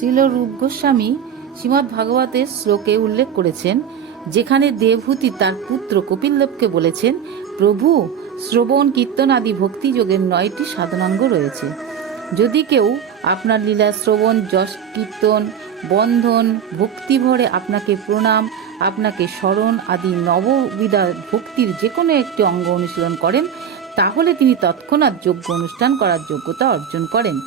শ্রীল রূপ গোস্বামী শ্রীমদ্ ভাগবতের শ্লোকে উল্লেখ করেছেন, যেখানে দেবহূতি তার পুত্র কপিলদেবকে বলেছেন, প্রভু, শ্রবণ কীর্তন আদি ভক্তিযোগের 9টি সাধনাঙ্গ রয়েছে। যদি কেউ আপনার লীলা শ্রবণ, যশ কীর্তন, বন্ধন, ভক্তি ভরে আপনাকে প্রণাম, আপনাকে স্মরণ আদি নববিধা ভক্তির যে কোনো একটি অঙ্গ অনুশীলন করেন, তাহলে তিনি তৎক্ষণাৎ যজ্ঞ অনুষ্ঠান করার যোগ্যতা অর্জন করেন।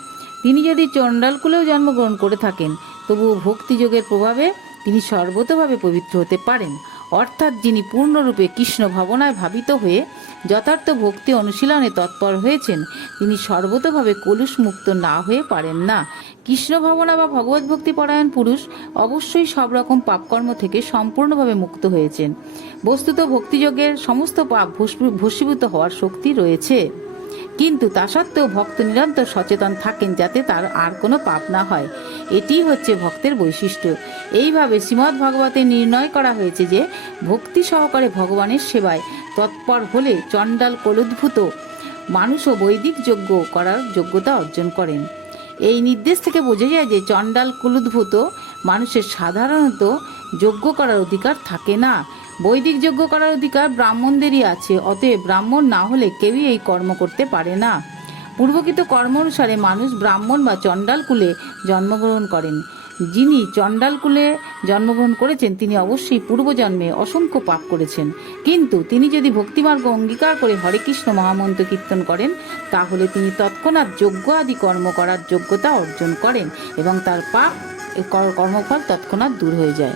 তিনি যদি চণ্ডালকুলেও জন্মগ্রহণ করে থাকেন, তবুও ভক্তিযোগের প্রভাবে তিনি সর্বতভাবে পবিত্র হতে পারেন। অর্থাৎ যিনি পূর্ণরূপে কৃষ্ণ ভাবনায় ভাবিত হয়ে যথার্থ ভক্তি অনুশীলনে তৎপর হয়েছেন, তিনি সর্বতভাবে কলুষ মুক্ত না হয়ে পারেন না। কৃষ্ণ ভাবনা বা ভগবত ভক্তি পরায়ণ পুরুষ অবশ্যই সব রকম পাপকর্ম থেকে সম্পূর্ণভাবে মুক্ত হয়েছেন। বস্তুত ভক্তিযোগের সমস্ত পাপ ভস্মীভূত হওয়ার শক্তি রয়েছে, কিন্তু তা সত্ত্বেও ভক্ত নিরন্তর সচেতন থাকেন যাতে তার আর কোনো পাপ না হয়। এটিই হচ্ছে ভক্তের বৈশিষ্ট্য। এইভাবে শ্রীমদ্ ভাগবতে নির্ণয় করা হয়েছে যে ভক্তি সহকারে ভগবানের সেবায় তৎপর হলে চণ্ডাল কলোদ্ভূত মানুষও বৈদিক যজ্ঞ করার যোগ্যতা অর্জন করেন। এই নির্দেশ থেকে বোঝা যায় যে চণ্ডাল কুলোদ্ভূত মানুষের সাধারণত যজ্ঞ করার অধিকার থাকে না। বৈদিক যজ্ঞ করার অধিকার ব্রাহ্মণদেরই আছে। অতএব ব্রাহ্মণ না হলে কেউই এই কর্ম করতে পারে না। পূর্বকৃত কর্ম অনুসারে মানুষ ব্রাহ্মণ বা চণ্ডাল কুলে জন্মগ্রহণ করেন। যিনি চণ্ডাল কুলে জন্মগ্রহণ করেছেন তিনি অবশ্যই পূর্বজন্মে অসংখ্য পাপ করেছেন, কিন্তু তিনি যদি ভক্তিমার্গ অঙ্গীকার করে হরে কৃষ্ণ মহামন্ত্র কীর্তন করেন, তাহলে তিনি তৎক্ষণাৎ যজ্ঞ আদি কর্ম করার যোগ্যতা অর্জন করেন এবং তার পাপ কর্মফল তৎক্ষণাৎ দূর হয়ে যায়।